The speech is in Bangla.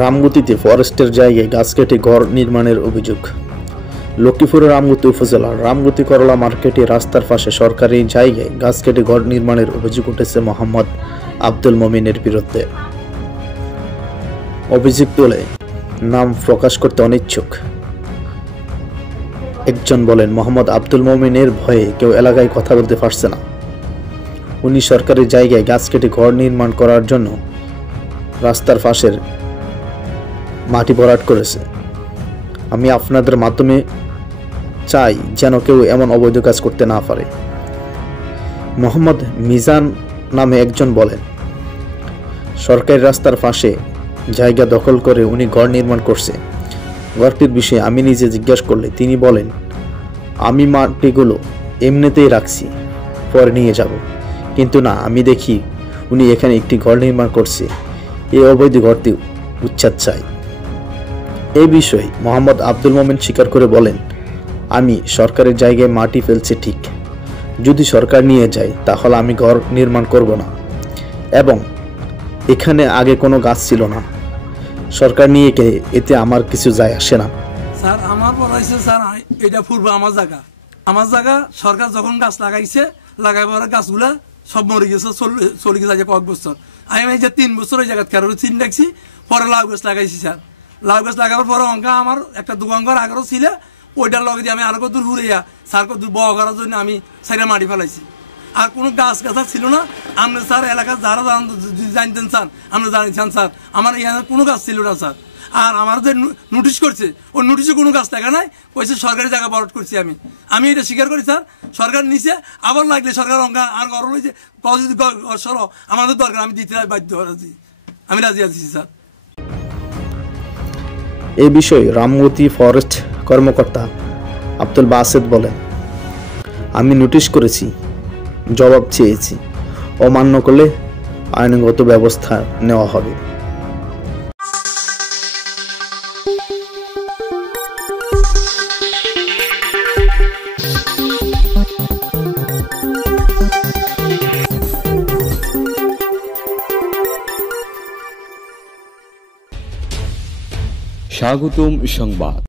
রামগতিতে ফরেস্টের জায়গায় গাছ কেটে ঘর নির্মাণের অভিযোগ। লক্ষ্মীপুরের রামগতি উপজেলার রামগতি করলা মার্কেটে রাস্তার পাশে সরকারি জায়গায় গাছ কেটে ঘর নির্মাণের অভিযোগ উঠেছে মোহাম্মদ আব্দুল মমিনের বিরুদ্ধে। অভিযোগ তুলে নাম প্রকাশ করতে অনিচ্ছুক একজন বলেন, মোহাম্মদ আব্দুল মমিনের ভয়ে কেউ এলাকায় কথা বলতে পারছে না। উনি সরকারি জায়গায় গাছ কেটে ঘর নির্মাণ করার জন্য রাস্তার পাশের মাটি ভরাট করেছে। আমি আপনাদের মাধ্যমে চাই যেন কেউ এমন অবৈধ কাজ করতে না পারে। মোহাম্মদ মিজান নামে একজন বলেন, সরকারি রাস্তার পাশে জায়গা দখল করে উনি ঘর নির্মাণ করছে। ঘরটির বিষয়ে আমি নিজে জিজ্ঞাসা করলে তিনি বলেন, আমি মাটিগুলো এমনিতেই রাখছি, পরে নিয়ে যাব। কিন্তু না, আমি দেখি উনি এখানে একটি ঘর নির্মাণ করছে। এই অবৈধ ঘরটি উচ্ছেদ চাই। এই বিষয়ে মোহাম্মদ আব্দুল মোমিন স্বীকার করে বলেন, আমি সরকারের জায়গায় মাটি ফেলছি ঠিক, যদি সরকার নিয়ে যায় তাহলে আমি ঘর নির্মাণ করব না, এবং এখানে আগে কোনো গাছ ছিল না, সরকার নিয়ে এতে আমার কিছু যায় আসে না। স্যার আমার বলা হয়েছে স্যার এটা পূর্ব আমার জায়গা সরকার যখন গাছ লাগাই পরে গাছগুলা সব মরে গেছে, চলে গেছে কয়েক বছর। আমি এই যে 3 বছর ওই জায়গা খেয়াল চিন রাখছি, পরে লাউ গাছ লাগাইছি স্যার। লাউ গাছ লাগাবার পরে অঙ্কা আমার একটা দোকান ঘর আগেও ছিল, ওইটার লগে দিয়ে আমি আরো কত দূর ঘুরিয়া স্যার কত দূর বড় করার জন্য আমি সাইডে মাটি ফেলাইছি। আর কোনো গাছ গাছা ছিল না। আপনি স্যার এলাকার যারা জানতেন স্যার, আপনি জানিয়েছেন স্যার, আমার এখানে কোনো গাছ ছিল না স্যার। আর আমার যে নোটিশ করছে, ওই নোটিশে কোনো গাছ টাকা নাই, কইছে সরকারি জায়গা বরাদ করছি। আমি এটা স্বীকার করি স্যার। সরকার নিচে আবার লাগলে সরকার অঙ্কা আর গরম হয়েছে, যদি সরো আমাদের দরকার আমি দিতে বাধ্য রাজি, আমি রাজি আছি স্যার। এই বিষয়ে রামগতি ফরেস্ট কর্মকর্তা আব্দুল বাসেদ বলেন, আমি নোটিশ করেছি, জবাব চেয়েছি, অমান্য করলে আইনগত ব্যবস্থা নেওয়া হবে। স্বাগতম সংবাদ।